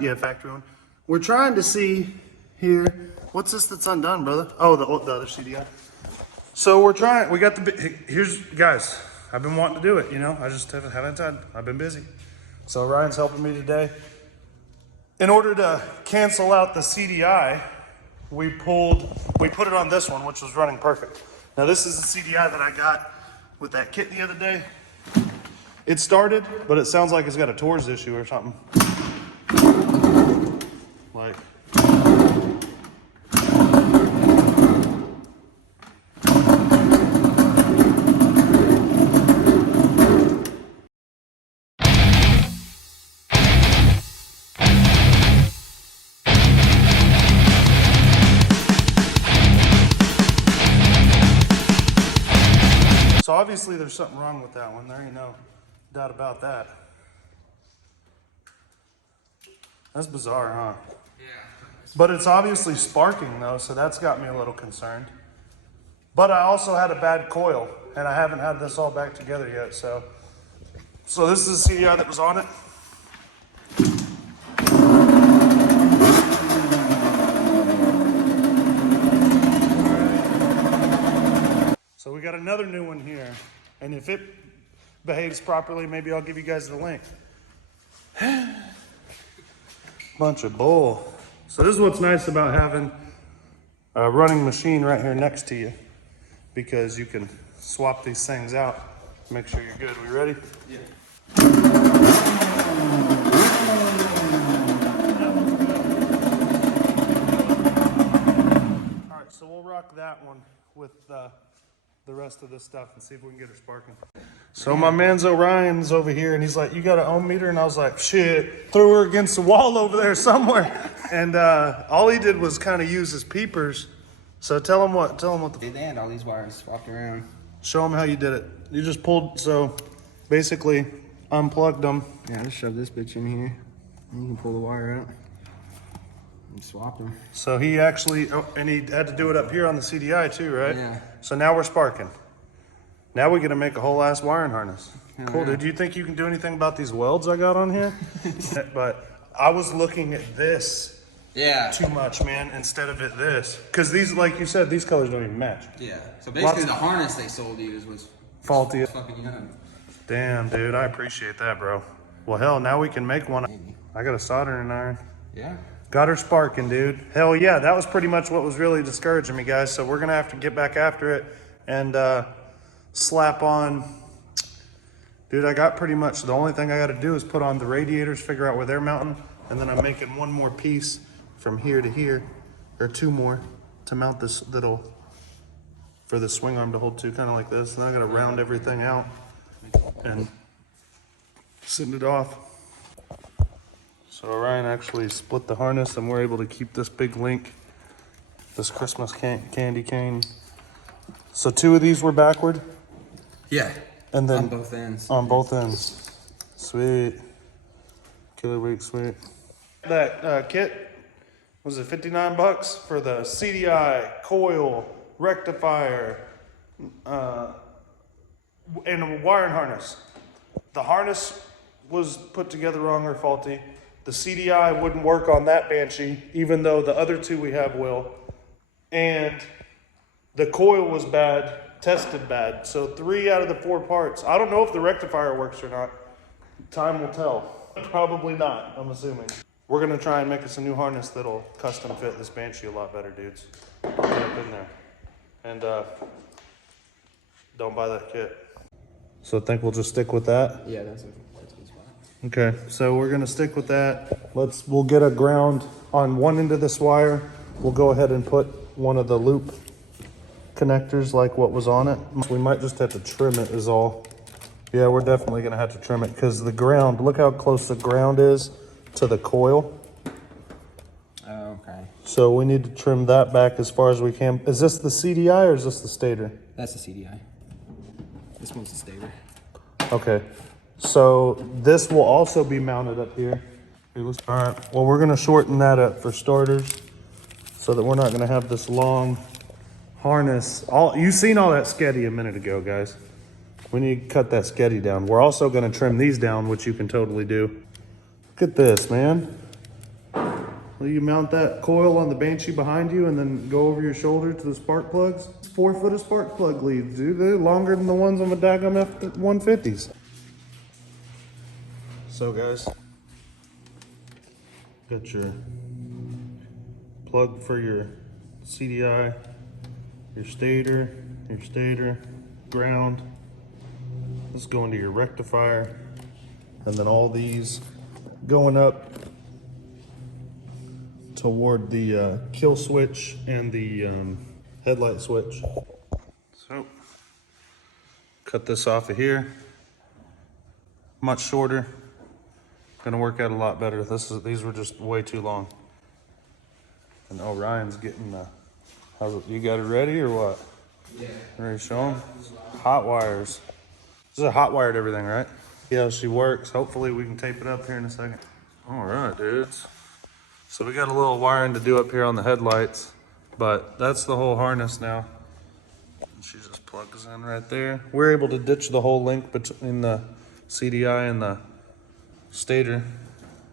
Yeah, factory one. We're trying to see here. What's this that's undone, brother? Oh, the other CDI. So we're trying. We got the. Here's guys. I've been wanting to do it. You know, I just haven't done. I've been busy. So Ryan's helping me today. In order to cancel out the CDI, we put it on this one, which was running perfect. Now this is the CDI that I got with that kit the other day. It started, but it sounds like it's got a Torx issue or something. Like. So obviously there's something wrong with that one. There ain't no doubt about that. That's bizarre, huh? Yeah. But it's obviously sparking though, so that's got me a little concerned. But I also had a bad coil, and I haven't had this all back together yet, so this is the CDI that was on it. So we got another new one here, and if it behaves properly, maybe I'll give you guys the link. Bunch of bull. So this is what's nice about having a running machine right here next to you, because you can swap these things out, make sure you're good. We ready? Yeah. All right, so we'll rock that one with the rest of this stuff and see if we can get her sparking. So my man's Orion's over here, and he's like, "You got an ohm meter?" And I was like, "Shit, threw her against the wall over there somewhere." And all he did was kind of use his peepers. So tell him what the. They had all these wires swapped around. Show him how you did it. You just pulled, so basically unplugged them. Yeah, just shove this bitch in here, and you can pull the wire out and swap them. So he actually, and he had to do it up here on the CDI too, right? Yeah. So now we're sparking. Now we get to make a whole ass wiring harness. Oh, Cool, yeah. dude. Do you think you can do anything about these welds I got on here? But I was looking at this Yeah. too much, man, instead of at this. Because these, like you said, these colors don't even match. Yeah. So basically, the harness they sold you was Faulty. fucking young. Damn, dude. I appreciate that, bro. Well, hell, now we can make one. Maybe. I got a soldering iron. Yeah. Got her sparking, dude. Hell yeah, that was pretty much what was really discouraging me, guys. So we're gonna have to get back after it and slap on. Dude, I got pretty much, the only thing I gotta do is put on the radiators, figure out where they're mounting, and then I'm making one more piece from here to here, or two more, to mount this little, for the swing arm to hold to, kind of like this. And I gotta round everything out and send it off. So Orion actually split the harness, and we're able to keep this big link, this Christmas candy cane. So two of these were backward, Yeah. and then On both ends. on both ends. Sweet. Killer week, sweet. That kit, was it 59 bucks for the CDI, coil, rectifier, and a wiring harness. The harness was put together wrong or faulty. The CDI wouldn't work on that Banshee, even though the other two we have will. And the coil was bad, tested bad. So 3 out of the 4 parts. I don't know if the rectifier works or not. Time will tell. Probably not, I'm assuming. We're gonna try and make us a new harness that'll custom fit this Banshee a lot better, dudes. Get up in there. And don't buy that kit. So I think we'll just stick with that. Yeah, that's a good spot. Okay, so we're gonna stick with that. We'll get a ground on one end of this wire. We'll go ahead and put one of the loop connectors like what was on it. We might just have to trim it is all. Yeah, we're definitely gonna have to trim it because the ground, look how close the ground is to the coil. Oh, okay. So we need to trim that back as far as we can. Is this the CDI or is this the stator? That's the CDI. This one's the stator. Okay, so this will also be mounted up here. All right, well, we're gonna shorten that up for starters so that we're not gonna have this long harness. You've seen all that sketty a minute ago, guys. We need to cut that sketty down. We're also gonna trim these down, which you can totally do. Look at this, man. Will you mount that coil on the Banshee behind you and then go over your shoulder to the spark plugs? 4 foot of spark plug leads, dude. They're longer than the ones on the daggum F-150s. So guys, got your plug for your CDI, your stator, ground. This is going to your rectifier, and then all these going up toward the kill switch and the headlight switch. So, cut this off of here. Much shorter. Gonna work out a lot better. These were just way too long. And Ryan's getting the. You got it ready or what? Yeah. Ready to show them? Hot wires. This is a hot wired everything, right? See how she works. Hopefully we can tape it up here in a second. All right, dudes. So we got a little wiring to do up here on the headlights, but that's the whole harness now. She just plugs in right there. We're able to ditch the whole link between the CDI and the stator.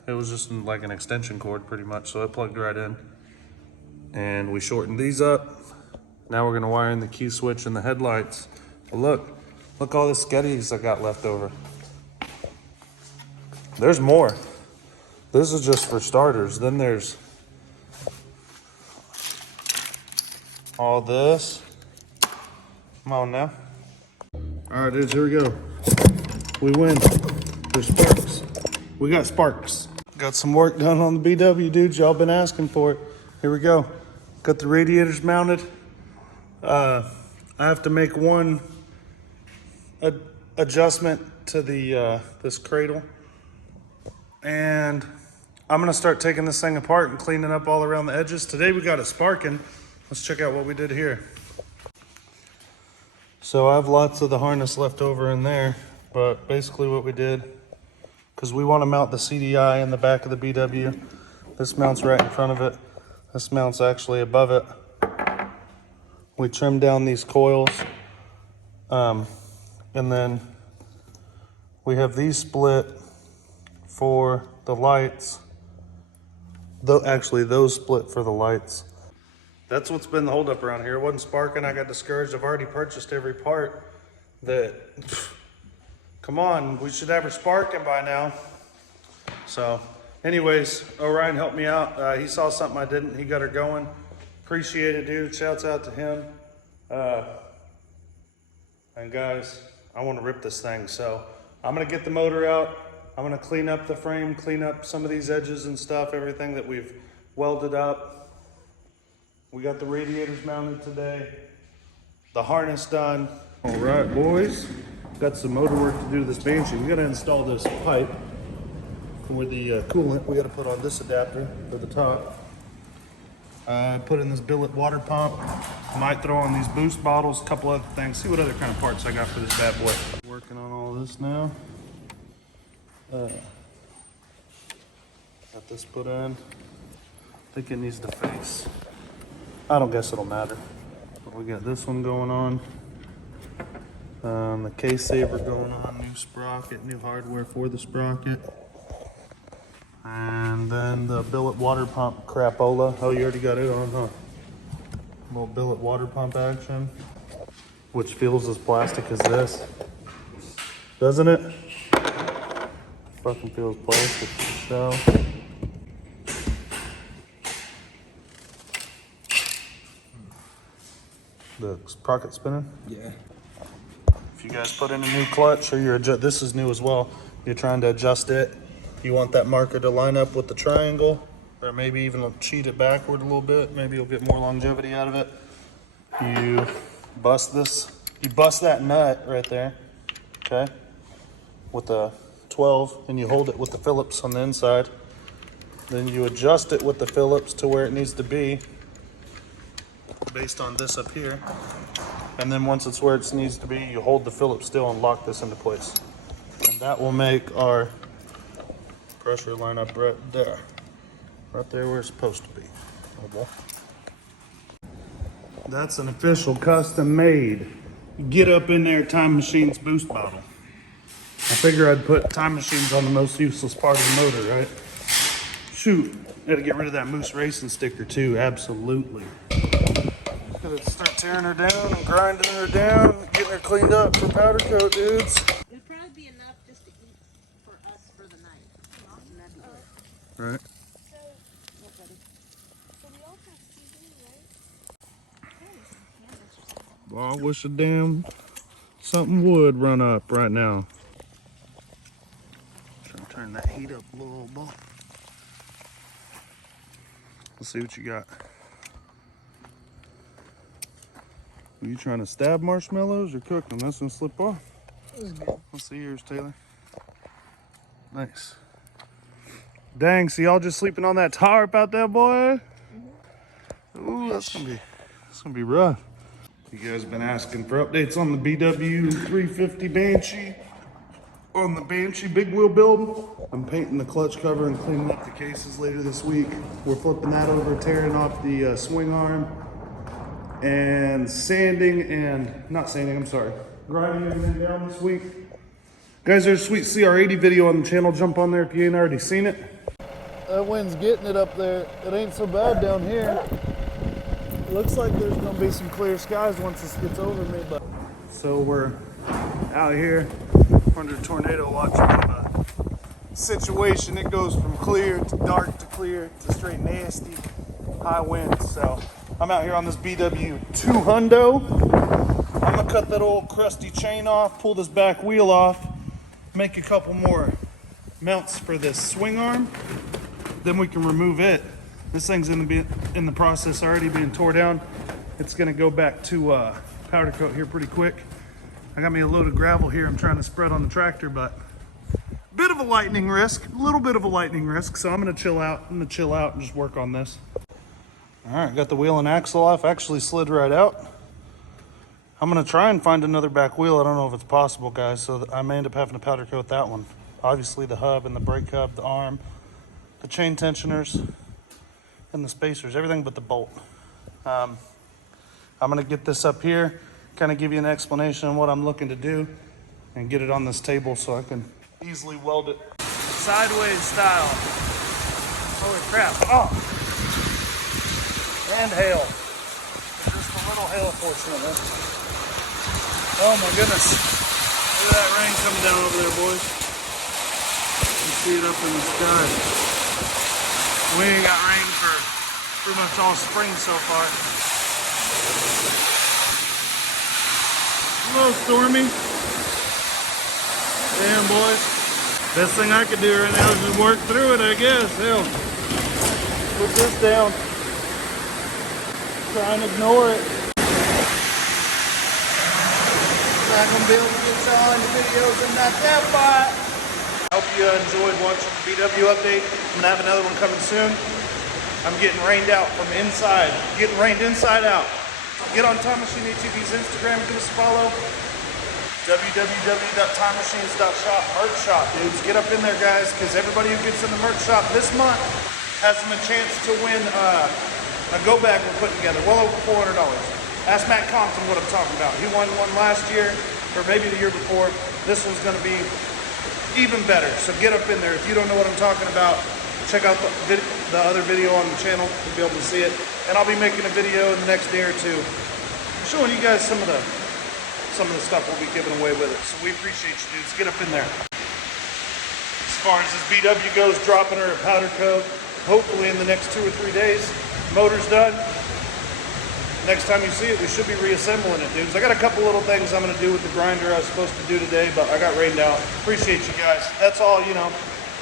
It was just like an extension cord pretty much, so it plugged right in. And we shortened these up. Now we're gonna wire in the key switch and the headlights. But look all the sketties I got left over. There's more. This is just for starters. Then there's all this. Come on now. All right, dudes, here we go. We win. There's sparks. We got sparks. Got some work done on the BW, dudes. Y'all been asking for it. Here we go. Got the radiators mounted. I have to make one adjustment to the this cradle. And I'm gonna start taking this thing apart and cleaning up all around the edges. Today we got it sparking. Let's check out what we did here. So I have lots of the harness left over in there, but basically what we did, because we want to mount the CDI in the back of the BW. This mounts right in front of it. This mounts actually above it. We trimmed down these coils, and then we have these split for the lights. Actually, those split for the lights. That's what's been the holdup around here. It wasn't sparking. I got discouraged. I've already purchased every part that. Come on, we should have her sparking by now. So, anyways, Orion helped me out. He saw something I didn't. He got her going. Appreciate it, dude. Shouts out to him. And guys, I want to rip this thing. So, I'm gonna get the motor out. I'm gonna clean up the frame, clean up some of these edges and stuff, everything that we've welded up. We got the radiators mounted today. The harness done. All right, boys. Got some motor work to do to this Banshee. We gotta install this pipe for the coolant. We gotta put on this adapter for the top. Put in this billet water pump. Might throw on these boost bottles, a couple other things. See what other kind of parts I got for this bad boy. Working on all this now. Got this put in. I think it needs to face. I don't guess it'll matter. But we got this one going on. The case saver going on, new sprocket, new hardware for the sprocket. And then the billet water pump crapola. Oh, you already got it on, huh? Little billet water pump action. Which feels as plastic as this. Doesn't it? Fucking feels plastic for show. The sprocket spinning? Yeah. If you guys put in a new clutch, or this is new as well, you're trying to adjust it, you want that marker to line up with the triangle, or maybe even cheat it backward a little bit. Maybe you'll get more longevity out of it. You bust that nut right there, okay, with the 12, and you hold it with the Phillips on the inside. Then you adjust it with the Phillips to where it needs to be, based on this up here. And then once it's where it needs to be, you hold the Phillips still and lock this into place. And that will make our pressure line up right there. Right there where it's supposed to be. Okay. That's an official custom made get up in there Time Machines boost bottle. I figure I'd put Time Machines on the most useless part of the motor, right? Shoot, gotta get rid of that Moose Racing sticker too, absolutely. Gotta start tearing her down and grinding her down, getting her cleaned up for powder coat, dudes. It'd probably be enough just to eat for us for the night. And that'd be good. Right. Yeah, buddy. So we all have CD, right? Well, I wish a damn something would run up right now. Trying to turn that heat up a little bit. Let's see what you got. Are you trying to stab marshmallows or cook them? That's gonna slip off. Let's see yours, Taylor. Nice. Dang, so y'all just sleeping on that tarp out there, boy? Ooh, that's gonna be rough. You guys been asking for updates on the BW 350 Banshee. On the Banshee big wheel build. I'm painting the clutch cover and cleaning up the cases later this week. We're flipping that over, tearing off the swing arm, and grinding everything down this week. Guys, there's a sweet CR80 video on the channel. Jump on there if you ain't already seen it. That wind's getting it up there. It ain't so bad down here. Looks like there's gonna be some clear skies once this gets over me, but So we're out here under tornado watch kind of a situation. It goes from clear to dark to clear to straight nasty high winds. So I'm out here on this BW 2 hundo. I'm gonna cut that old crusty chain off, pull this back wheel off, make a couple more mounts for this swing arm. Then we can remove it. This thing's in the process already being tore down. It's gonna go back to powder coat here pretty quick. I got me a load of gravel here I'm trying to spread on the tractor, but a little bit of a lightning risk. So I'm gonna chill out and just work on this. All right, got the wheel and axle off, actually slid right out. I'm gonna try and find another back wheel. I don't know if it's possible, guys, so I may end up having to powder coat that one. Obviously the hub and the brake hub, the arm, the chain tensioners, and the spacers, everything but the bolt. I'm gonna get this up here, kind of give you an explanation on what I'm looking to do, and get it on this table so I can easily weld it sideways style. Holy crap, oh! And hail. Just a little hail, fortunately. Oh my goodness. Look at that rain coming down over there, boys. You can see it up in the sky. We ain't got rain for pretty much all spring so far. A little stormy. Damn, boys. Best thing I could do right now is just work through it, I guess. Hell, put this down. Try and ignore it. Not gonna be able to get y'all in the videos and not that part. I hope you enjoyed watching the BW update. I'm gonna have another one coming soon. I'm getting rained out from inside. Getting rained inside out. Get on Time Machine ATV's Instagram, give us a follow. www.timemachines.shop, merch shop, dudes. Get up in there, guys, because everybody who gets in the merch shop this month has a chance to win a go bag we're putting together, well over $400. Ask Matt Compton what I'm talking about. He won one last year, or maybe the year before. This one's gonna be even better, so get up in there. If you don't know what I'm talking about, check out the other video on the channel. You'll be able to see it. And I'll be making a video in the next day or two showing you guys some of the stuff we'll be giving away with it. So we appreciate you, dudes. Get up in there. As far as this BW goes, dropping her a powder coat, hopefully in the next 2 or 3 days. Motor's done. Next time you see it, we should be reassembling it, dudes. I got a couple little things I'm gonna do with the grinder I was supposed to do today, but I got rained out. Appreciate you guys. That's all, you know.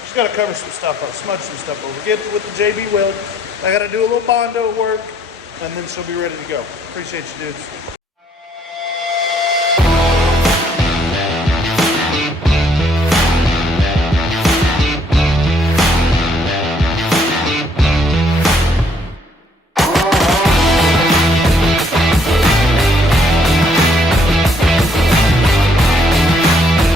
Just gotta cover some stuff up, smudge some stuff over. Get with the JB weld. I gotta do a little Bondo work, and then she'll be ready to go. Appreciate you, dudes.